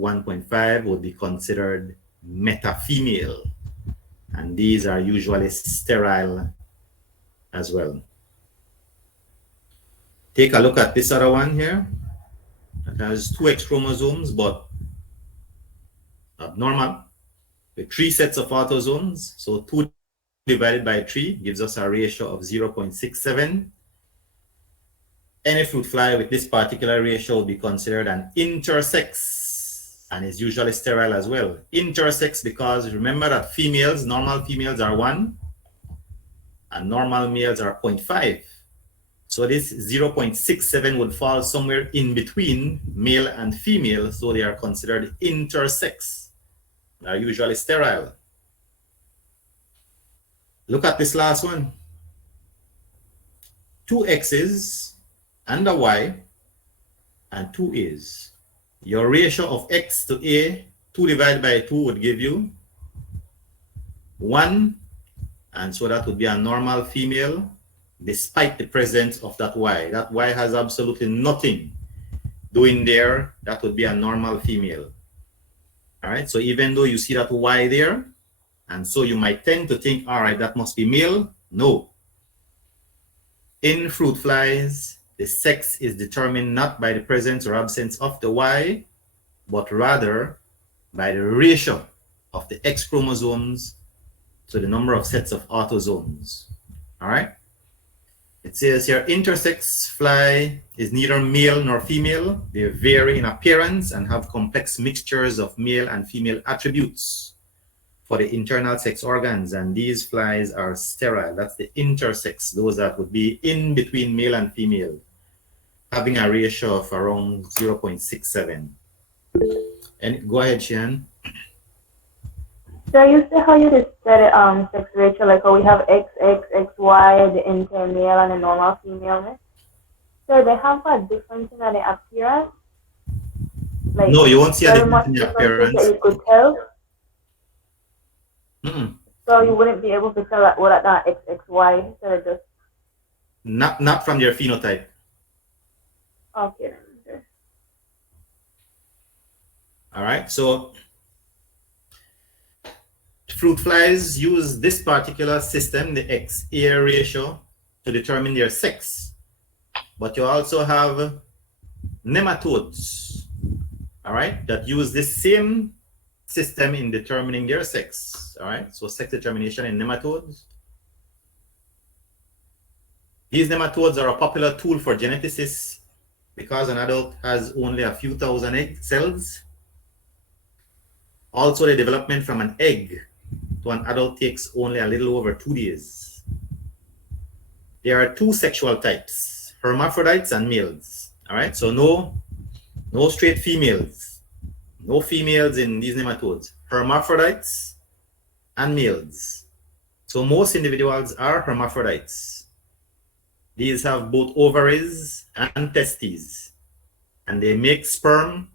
1.5 would be considered metafemale. And these are usually sterile as well. Take a look at this other one here. It has 2 X chromosomes, but abnormal, with 3 sets of autosomes. So 2 divided by 3 gives us a ratio of 0.67. Any fruit fly with this particular ratio will be considered an intersex, and is usually sterile as well. Intersex because remember that females, normal females are 1, and normal males are 0.5. So this 0.67 would fall somewhere in between male and female, so they are considered intersex. They are usually sterile. Look at this last one. 2 X's and a Y and 2 A's. Your ratio of X to A, 2 divided by 2 would give you 1, and so that would be a normal female despite the presence of that Y. That Y has absolutely nothing doing there. That would be a normal female. All right, so even though you see that Y there, and so you might tend to think, all right, that must be male. No. In fruit flies, the sex is determined not by the presence or absence of the Y, but rather by the ratio of the X chromosomes to the number of sets of autosomes. All right. It says here, intersex fly is neither male nor female. They vary in appearance and have complex mixtures of male and female attributes for the internal sex organs, and these flies are sterile. That's the intersex, those that would be in between male and female, having a ratio of around 0.67. And go ahead, Shan. So you see how you just said sex ratio, like how we have XX, XY, the intermale and the normal female. So they have a difference in the appearance. Like no, you won't see a very difference much in the differences appearance. that you could tell. Mm-mm. So you wouldn't be able to tell that what that XXY. So just not from their phenotype. okay. All right, so fruit flies use this particular system, the XA ratio, to determine their sex. But you also have nematodes, all right, that use this same system in determining their sex. All right, so sex determination in nematodes. These nematodes are a popular tool for geneticists because an adult has only a few thousand egg cells. Also, the development from an egg to an adult takes only a little over 2 days. There are 2 sexual types, hermaphrodites and males. All right, so no straight females, no females in these nematodes, hermaphrodites and males. So most individuals are hermaphrodites. These have both ovaries and testes, and they make sperm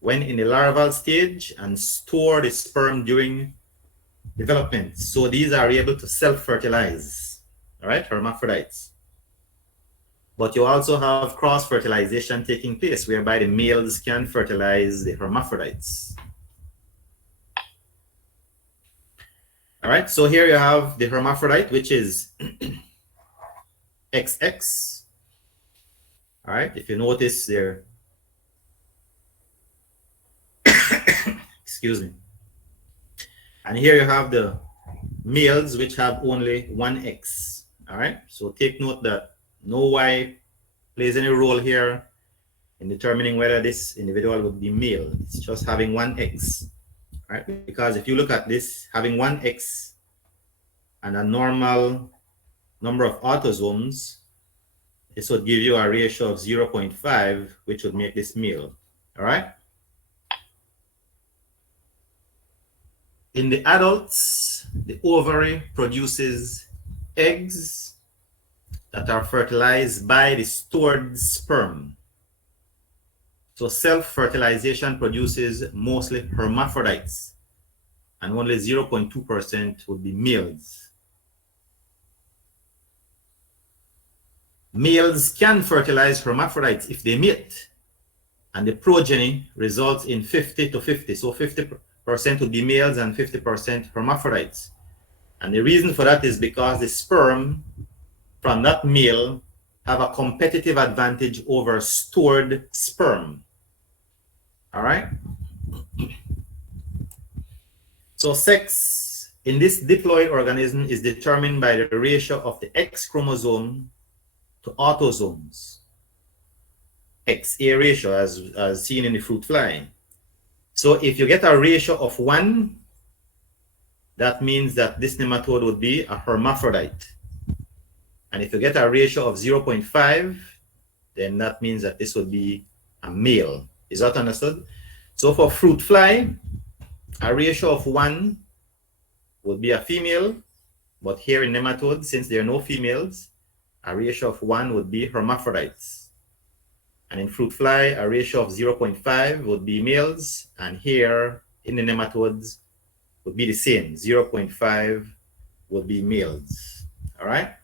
when in the larval stage and store the sperm during development. So these are able to self-fertilize, all right, hermaphrodites. But you also have cross-fertilization taking place, whereby the males can fertilize the hermaphrodites. All right, so here you have the hermaphrodite, which is XX. All right, if you notice there, excuse me. And here you have the males, which have only 1 X. All right, so take note that no Y plays any role here in determining whether this individual would be male. It's just having 1 X. All right, because if you look at this, having 1 X and a normal number of autosomes, this would give you a ratio of 0.5, which would make this male. All right. In the adults, the ovary produces eggs that are fertilized by the stored sperm. So self-fertilization produces mostly hermaphrodites, and only 0.2% would be males. Males can fertilize hermaphrodites if they mate, and the progeny results in 50 to 50. So 50% would be males and 50% hermaphrodites. And the reason for that is because the sperm from that male have a competitive advantage over stored sperm. All right? So sex in this diploid organism is determined by the ratio of the X chromosome to autosomes. XA ratio as seen in the fruit fly. So if you get a ratio of 1, that means that this nematode would be a hermaphrodite. And if you get a ratio of 0.5, then that means that this would be a male. Is that understood? So for fruit fly, a ratio of 1 would be a female, but here in nematodes, since there are no females, a ratio of 1 would be hermaphrodites. And in fruit fly, a ratio of 0.5 would be males, and here in the nematodes would be the same. 0.5 would be males. All right?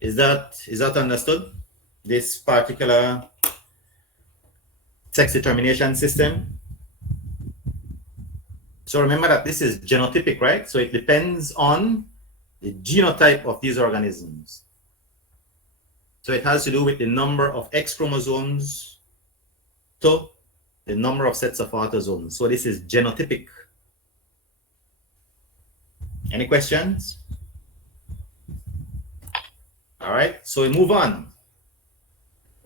Is that understood? This particular sex determination system. So remember that this is genotypic, right? So it depends on the genotype of these organisms. So it has to do with the number of X chromosomes to the number of sets of autosomes. So this is genotypic. Any questions? All right, so we move on.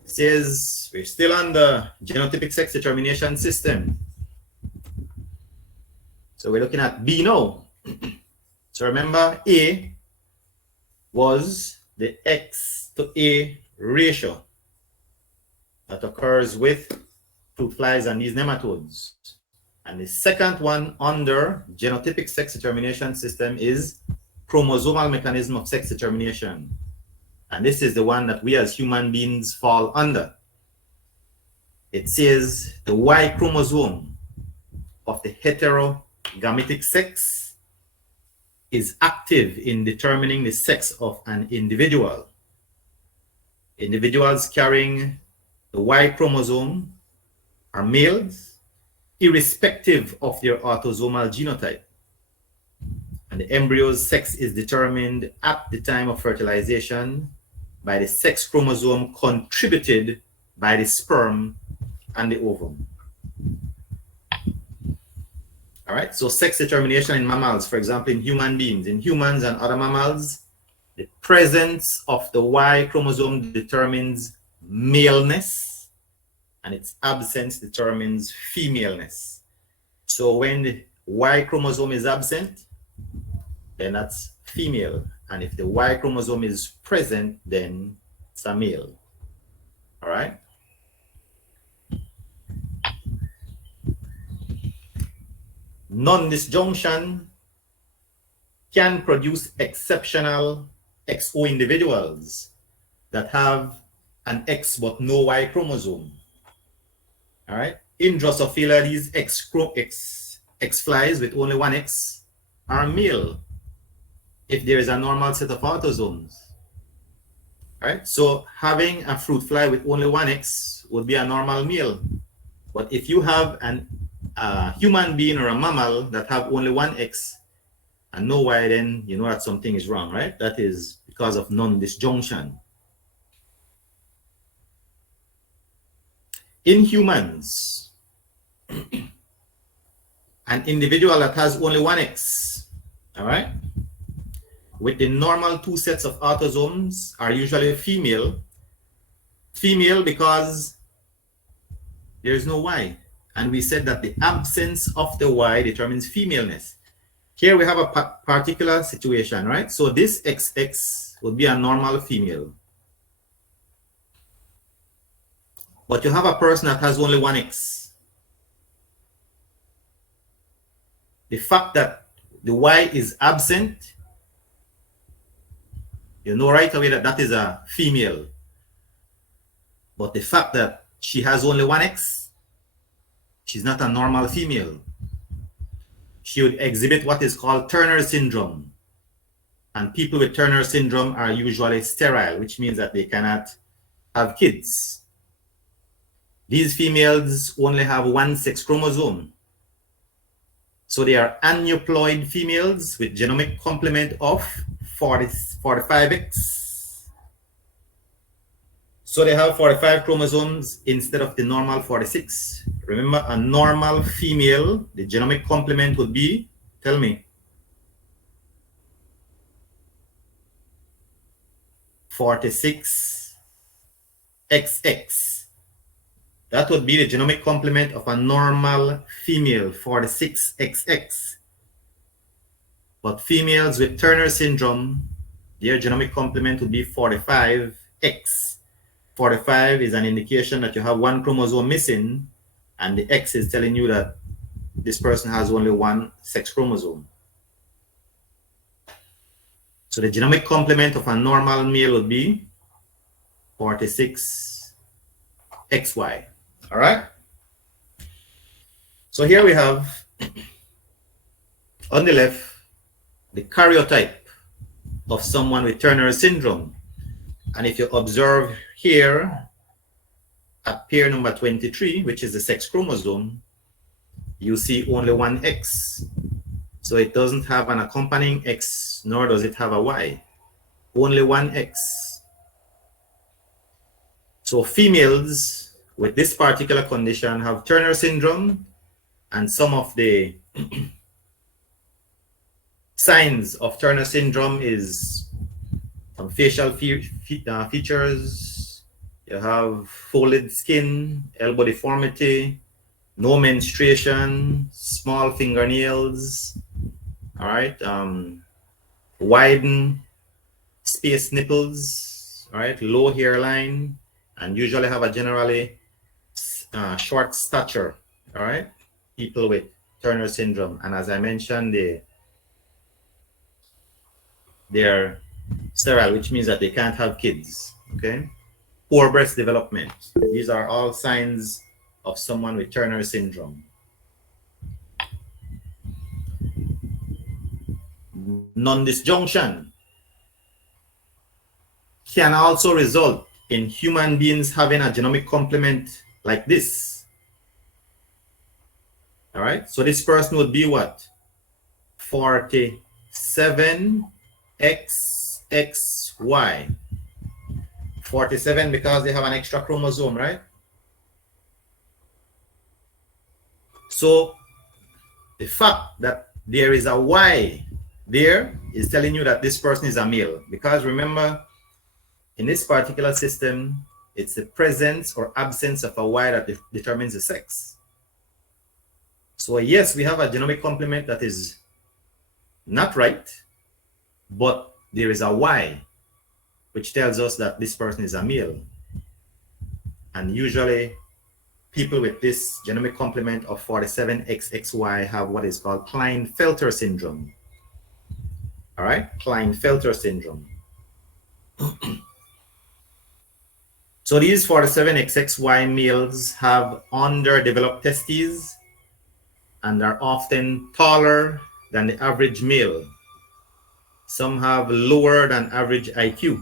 It says we're still on the genotypic sex determination system. So we're looking at B now. So remember, A was the X to A ratio that occurs with fruit flies and these nematodes. And the second one under genotypic sex determination system is chromosomal mechanism of sex determination. And this is the one that we as human beings fall under. It says the Y chromosome of the heterogametic sex is active in determining the sex of an individual. Individuals carrying the Y chromosome are males, irrespective of their autosomal genotype. And the embryo's sex is determined at the time of fertilization by the sex chromosome contributed by the sperm and the ovum. All right, so sex determination in mammals, for example, in human beings, in humans and other mammals, the presence of the Y chromosome determines maleness, and its absence determines femaleness. So when the Y chromosome is absent, then that's female. And if the Y chromosome is present, then it's a male. All right? Non-disjunction can produce exceptional XO individuals that have an X but no Y chromosome. All right? In Drosophila, these X flies with only one X are male if there is a normal set of autosomes. All right? So having a fruit fly with only one X would be a normal male. But if you have a human being or a mammal that have only one X and no Y, then you know that something is wrong, right? That is because of non-disjunction. In humans, an individual that has only one X, all right, with the normal 2 sets of autosomes are usually female. Female because there is no Y. And we said that the absence of the Y determines femaleness. Here we have a particular situation, right? So this XX would be a normal female. But you have a person that has only one X. The fact that the Y is absent, you know right away that that is a female. But the fact that she has only one X, she's not a normal female. She would exhibit what is called Turner syndrome. And people with Turner syndrome are usually sterile, which means that they cannot have kids. These females only have one sex chromosome. So they are aneuploid females with genomic complement of 45X. So they have 45 chromosomes instead of the normal 46. Remember, a normal female, the genomic complement would be, tell me, 46XX. That would be the genomic complement of a normal female, 46XX. But females with Turner syndrome, their genomic complement would be 45X. 45 is an indication that you have one chromosome missing, and the X is telling you that this person has only one sex chromosome. So the genomic complement of a normal male would be 46XY. All right. So here we have on the left the karyotype of someone with Turner syndrome. And if you observe here at pair number 23, which is the sex chromosome, you see only one X. So it doesn't have an accompanying X, nor does it have a Y. Only one X. So females with this particular condition have Turner syndrome, and some of the signs of Turner syndrome is some facial features. You have folded skin, elbow deformity, no menstruation, small fingernails, all right, widened spaced nipples, all right, low hairline, and usually have a generally short stature, all right, people with Turner syndrome. And as I mentioned, they're sterile, which means that they can't have kids, okay? Poor breast development. These are all signs of someone with Turner syndrome. Non-disjunction can also result in human beings having a genomic complement like this. All right, so this person would be what? 47XXY. 47 because they have an extra chromosome, right? So the fact that there is a Y there is telling you that this person is a male, because remember, in this particular system, it's the presence or absence of a Y that determines the sex. So yes, we have a genomic complement that is not right, but there is a Y, which tells us that this person is a male. And usually people with this genomic complement of 47XXY have what is called Klinefelter syndrome. All right, Klinefelter syndrome. So these 47XXY males have underdeveloped testes and are often taller than the average male. Some have lower than average IQ.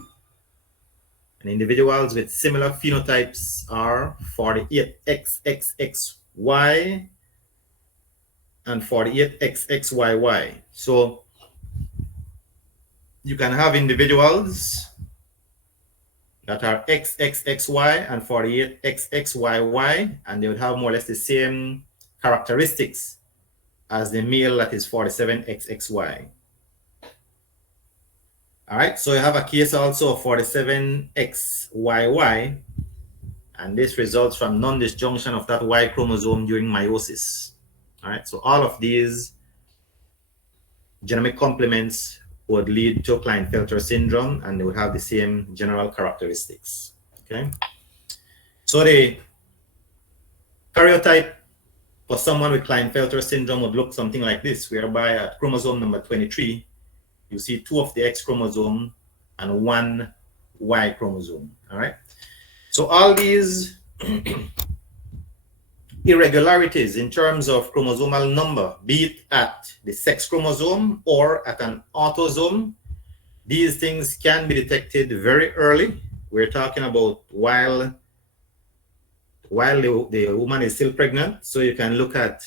And individuals with similar phenotypes are 48XXXY and 48XXYY. So you can have individuals that are XXXY and 48XXYY, and they would have more or less the same characteristics as the male that is 47XXY. All right, so you have a case also of 47XYY, and this results from non-disjunction of that Y chromosome during meiosis. All right, so all of these genomic complements would lead to Klinefelter syndrome, and they would have the same general characteristics. Okay, so the karyotype for someone with Klinefelter syndrome would look something like this, whereby at chromosome number 23, you see 2 of the X chromosome and 1 Y chromosome. All right. So all these irregularities in terms of chromosomal number, be it at the sex chromosome or at an autosome, these things can be detected very early. We're talking about while while the woman is still pregnant. So you can look at